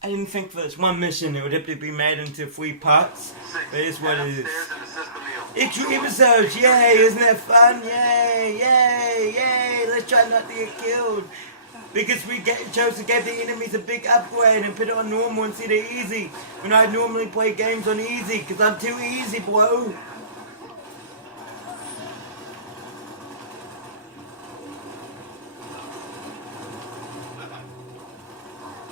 I didn't think for this one mission it would have to be made into 3 parts, but it's what it is. Extra episodes, yay, isn't that fun? Yay, yay, yay, let's try not to get killed. Because we chose to give the enemies a big upgrade and put it on normal instead of easy. When I normally play games on easy, because I'm too easy, bro.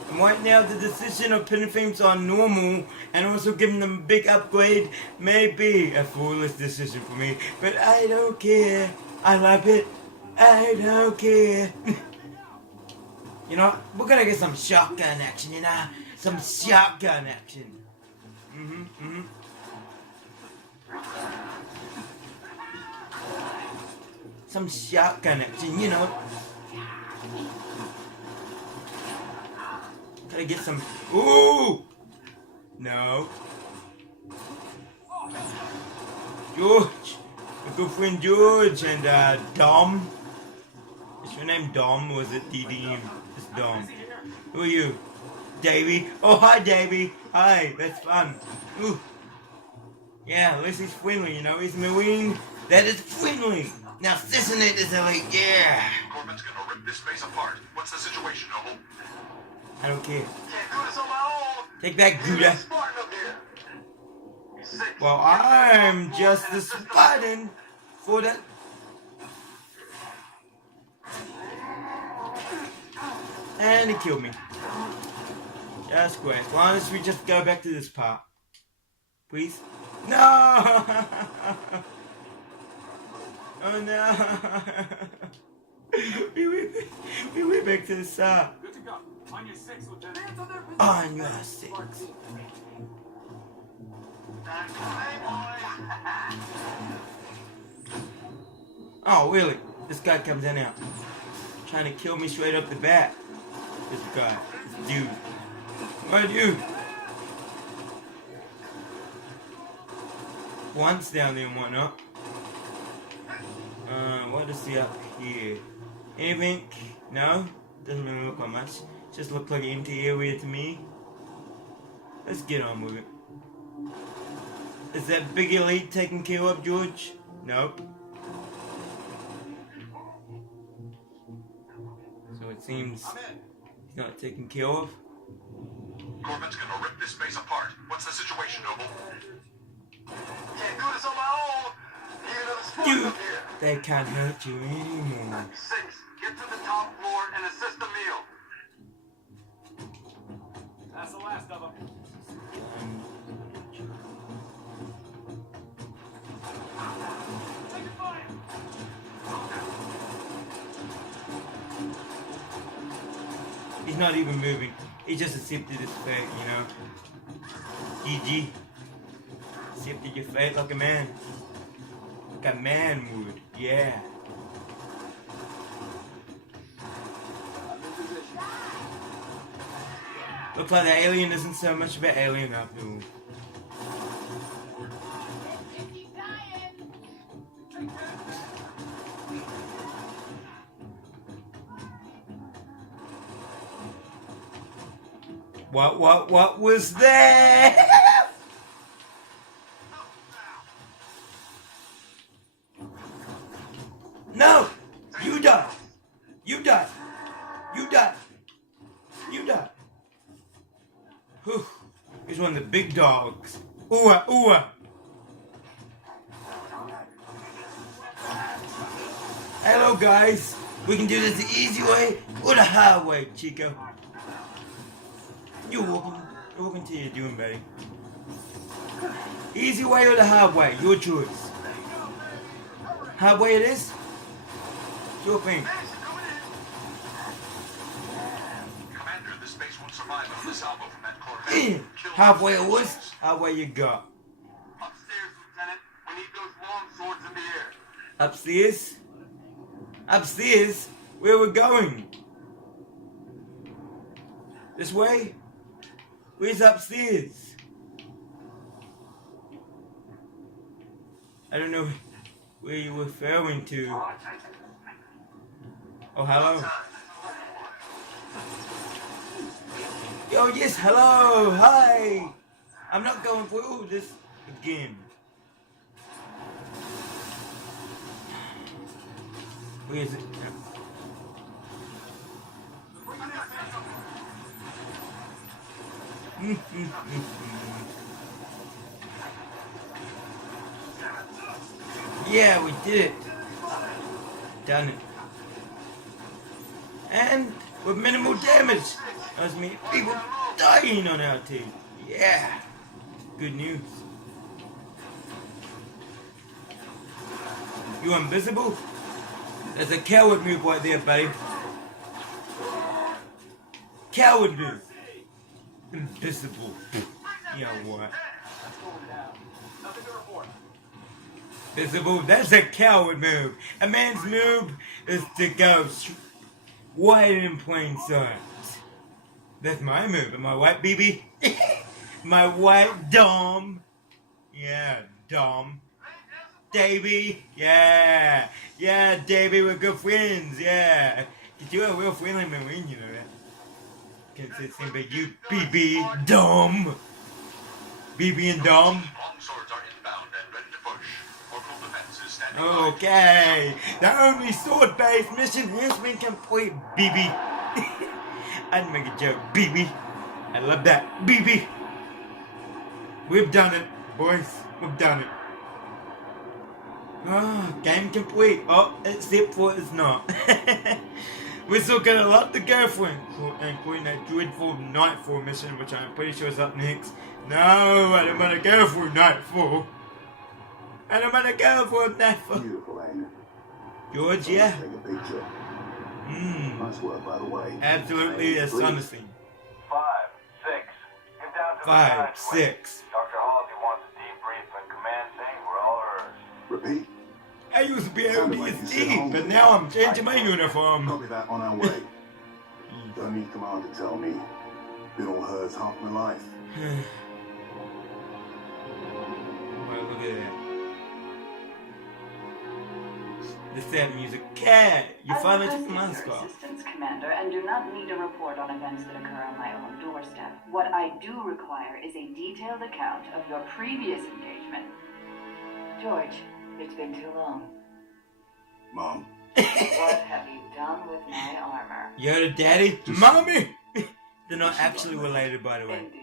And right now the decision of putting things on normal and also giving them a big upgrade may be a foolish decision for me. But I don't care. I love it. I don't care. You know, we're gonna get some shotgun action, you know? Some shotgun action. Some shotgun action, you know? Gotta get some... Ooh! No. George! My good friend George and Dom. Is your name Dom or was it DDM? It's Dom. Who are you? Davey? Oh, hi Davey! Hi, that's fun. Ooh. Yeah, at least he's friendly, you know? He's a Marine that is friendly! Now Cissonate is elite, yeah! Corbin's gonna rip this space apart. What's the situation, Noble? I don't care. Can't do this on my own. Take that, Gouda. Well, I'm just the Spartan for that. And he killed me. Just great. Why don't we just go back to this part? Please? No! Oh no! we went back to the start. Good to go. On your 6, Lieutenant. On your 6. Oh, really? This guy comes in now. Trying to kill me straight up the bat. This guy. This dude. What dude? Once down there and whatnot. What is the up here? Anything? No? Doesn't really look like much. Just looks like an empty area to me. Let's get on with it. Is that big elite taken care of, George? Nope. So it seems he's not taken care of. Corbin's gonna rip this space apart. What's the situation, Noble? Can't do this on my own. Need another spark Dude, up here. they can't hurt you anymore. 6, get to the top floor and assist the meal. That's the last of them. Take fire. He's not even moving. He just accepted his fate, you know. GG. Accepted your fate like a man. Like a man would, yeah. Looks like the alien isn't so much of an alien after all. What was that? No! You die! You die! You die! You die! Whew. He's one of the big dogs. Ooh, ooh. Hello, guys. We can do this the easy way or the hard way, Chico. You're walking till you're doing, buddy. Easy way or the hard way, your choice. Hard way it is. Your thing. Commander, this space won't survive on the salvo from that Corvette. Halfway it was, halfway you got. Upstairs, Lieutenant. We need those long swords in the air. Upstairs? Upstairs? Where we're going? This way? Where's upstairs? I don't know where you're referring to. Oh, hello. Oh yes, hello, hi. I'm not going for all this again. Where is it? Yeah, we did it. Done it. And with minimal damage. That's me. People dying on our team. Yeah. Good news. You invisible? That's a coward move right there, buddy. Coward move. Invisible. Yeah, what? Nothing to report. Visible. That's a coward move. A man's move is to go wide in plain sight. That's my move. Am I white, BB? My white Dom. Yeah, Dom. Davey. Yeah. Yeah, Davey, we're good friends. Yeah. You're a real friendly Marine, you know that. Consistent, but you, BB, Dom. BB and Dom. Longswords are inbound and ready to push. Orbital defense is standing by. Okay. The only sword-based mission has been complete, BB. I'd make a joke, BB. I love that, BB. We've done it, boys. We've done it. Oh, game complete. Oh, except for it's not. We're still got a lot to go for, including that dreadful Nightfall mission, which I'm pretty sure is up next. No, I don't want to go for Nightfall. I don't want to go for Nightfall. Beautiful, ain't it? George, yeah. Take a picture. Mmm. Nice work, by the way. Absolutely astonishing. 5, 6. Get down to 5, 6. Dr. Halsey wants a debrief and command saying we're all hers. Repeat. I used to be ODSD, but now I'm changing my uniform. Copy that, on our way. Don't need command to tell me. Been all hers half my life. Well, look at that. The sad music. Cat, you finally took the mask off. Assistance, Commander, and do not need a report on events that occur on my own doorstep. What I do require is a detailed account of your previous engagement. George, it's been too long. Mom. What have you done with my armor? You're the daddy? Just- Mommy! They're not actually related, by the way. Indeed.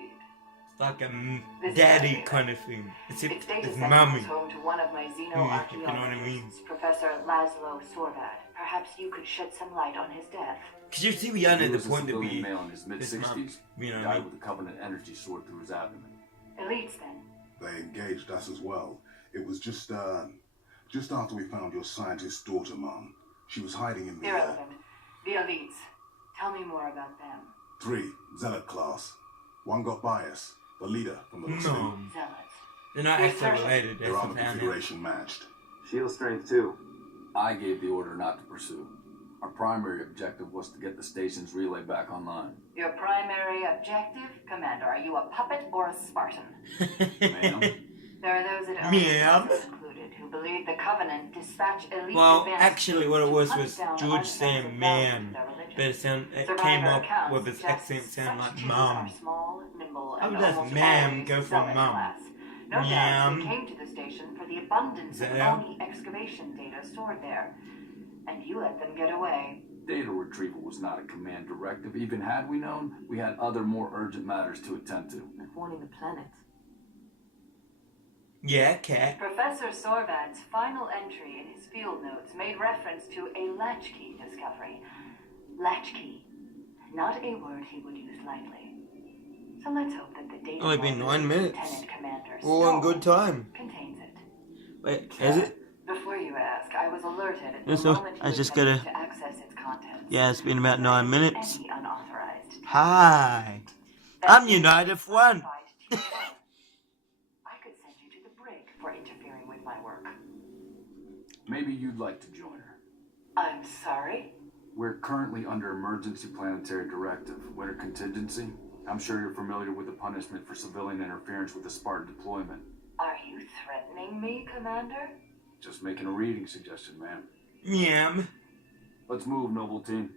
It's like a daddy kind of thing. Except Its data it's set mommy. is home to one of my If you know what I mean. xenoarchaeologists, Professor Laszlo Sorvad. Perhaps you could shed some light on his death. Cause you see, we aren't He at the was a point to civilian be male in his his mom. mid-60s. You know what I Died mean? with a Covenant energy sword through his abdomen. Elites, then. They engaged us as well. It was just after we found your scientist daughter, Mom. She was hiding in the... Irrelevant. The elites. Tell me more about them. 3, Zealot class. One got bias. The leader from the looks of it. No. Zealots. They're not They're actually searching. related. That's Their what armor I found out. configuration matched. Shield strength 2. I gave the order not to pursue. Our primary objective was to get the station's relay back online. Your primary objective, Commander, are you a puppet or a Spartan? Ma'am? There are those at Meow. included who believe the Covenant dispatch elite Well, advanced actually, what it was to hunt down George saying unaffected "man," values of their religion. but it Survivor came up accounts with his suggest accent sound such like teams mom. are small, nimble, How and does almost ma'am always go from zealot mom? class. No doubt Ma'am. they came to the station for the abundance of Zell. phony excavation data stored there, and you let them get away. Data retrieval was not a command directive. Even had we known, we had other more urgent matters to attend to. Like warning the planet. Yeah, cat. Professor Sorvad's final entry in his field notes made reference to a latch key discovery. Latch key. Not a word he would use lightly. So let's hope that the data Only been 9 minutes. Lieutenant Commander All in good Stone time. contains it. Wait, is it? Before you ask, I was alerted at Yes, the sir. moment I you just attempted gotta- to access its contents. Yeah, it's been about 9 minutes. Any unauthorized Hi. That I'm is United Front. classified to you. I could send you to the brig for interfering with my work. Maybe you'd like to join her. I'm sorry? We're currently under emergency planetary directive, winter contingency. I'm sure you're familiar with the punishment for civilian interference with the Spartan deployment. Are you threatening me, Commander? Just making a reading suggestion, ma'am. Yum. Let's move, noble team.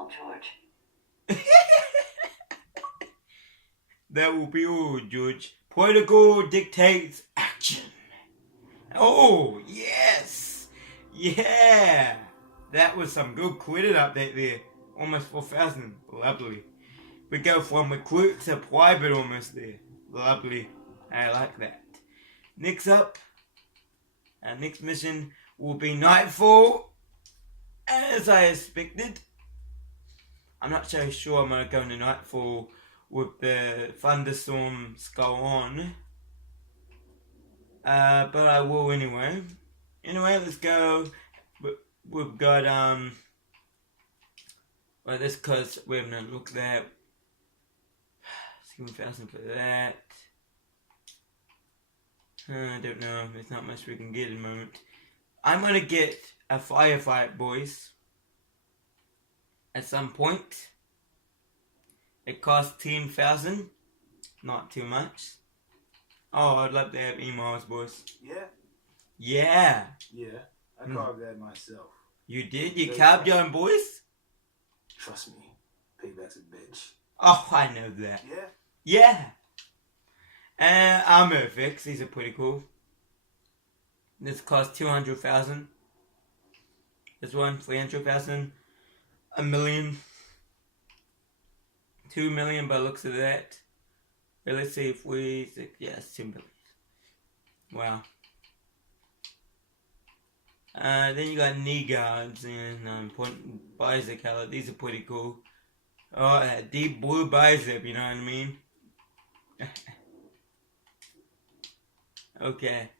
all, George. That will be all, George. Protocol dictates action. Oh, yes! Yeah! That was some good credit update there. Almost 4,000. Lovely. We go from recruit to private almost there. Lovely. I like that. Next up, our next mission will be Nightfall. As I expected. I'm not so sure I'm going to go into Nightfall with the thunderstorms go on. But I will anyway. Anyway, let's go. We've got, well, this because we haven't looked at 7,000 for that. I don't know. There's not much we can get in the moment. I'm gonna get a firefight, boys. At some point. It costs 10,000. Not too much. Oh, I'd love to have emails, boys. Yeah? Yeah. Yeah. I carved that myself. You did? You carved your own boys? Trust me. Payback's a bitch. Oh, I know that. Yeah? Yeah. Armor effects, these are pretty cool. This costs 200,000. This one, 300,000. 1 million. 2 million by the looks of that. Okay, let's see if we... Yes, 2 million. Wow. Then you got knee guards and point bicep color. These are pretty cool. Oh, that deep blue bicep, you know what I mean? Okay.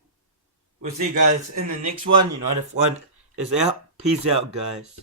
We'll see you guys in the next one. United Front is out. Peace out, guys.